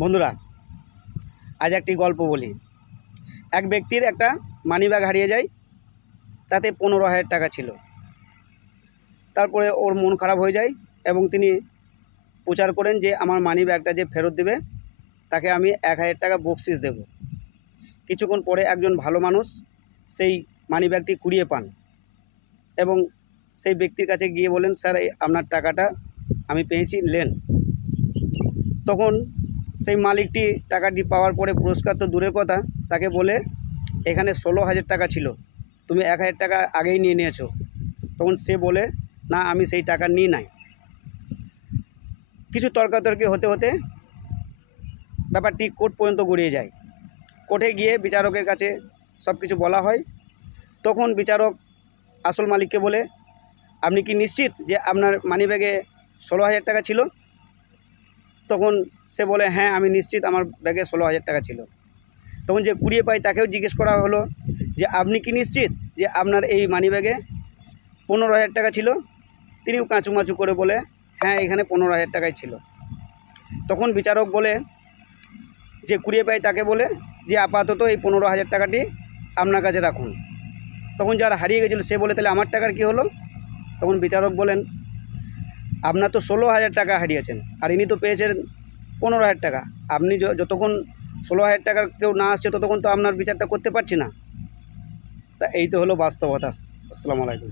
বন্ধুরা, আজ একটি গল্প বলি। এক ব্যক্তির একটা মানিব্যাগ হারিয়ে যায়, তাতে 15,000 টাকা ছিল। তারপরে ওর মন খারাপ হয়ে যায় এবং তিনি প্রচার করেন যে আমার মানিব্যাগটা যে ফেরত দেবে তাকে আমি 1,000 টাকা বকশিশ দেব। কিছুক্ষণ পরে একজন ভালো মানুষ সেই মানিব্যাগটি কুড়িয়ে পান এবং সেই ব্যক্তির কাছে গিয়ে বলেন, স্যার আপনার টাকাটা আমি পেয়েছি, নেন। তখন সেই মালিকটি টাকাটি পাওয়ার পরে পুরস্কার তো দূরের কথা, তাকে বলে এখানে 16,000 টাকা ছিল, তুমি 1,000 টাকা আগেই নিয়ে নিয়েছো। তখন সে বলে, না আমি সেই টাকা নিই নাই। কিছু তর্কাতর্কি হতে হতে ব্যাপারটি কোর্ট পর্যন্ত গড়িয়ে যায়। কোর্টে গিয়ে বিচারকের কাছে সব কিছু বলা হয়। তখন বিচারক আসল মালিককে বলে, আপনি কি নিশ্চিত যে আপনার মানিব্যাগে 16,000 টাকা ছিল? তখন সে বলে, হ্যাঁ আমি নিশ্চিত আমার ব্যাগে 16,000 টাকা ছিল। তখন যে কুড়িয়ে পায় তাকেও জিজ্ঞেস করা হলো যে আপনি কি নিশ্চিত যে আপনার এই মানিব্যাগে 15,000 টাকা ছিল? তিনিও কাঁচুমাচু করে বলে, হ্যাঁ এখানে 15,000 টাকাই ছিল। তখন বিচারক বলে, যে কুড়িয়ে পায় তাকে বলে যে আপাতত এই 15,000 টাকাটি আপনার কাছে রাখুন। তখন যারা হারিয়ে গেছিলো সে বলে, তাহলে আমার টাকার কি হলো? তখন বিচারক বলেন, আপনার তো 16,000 টাকা হারিয়েছেন আর ইনি তো পেয়েছেন 15,000 টাকা। আপনি যতক্ষণ 16,000 টাকার কেউ না আসছে ততক্ষণ তো আপনার বিচারটা করতে পারছি না। তা এই তো হলো বাস্তবতা। আসসালামু আলাইকুম।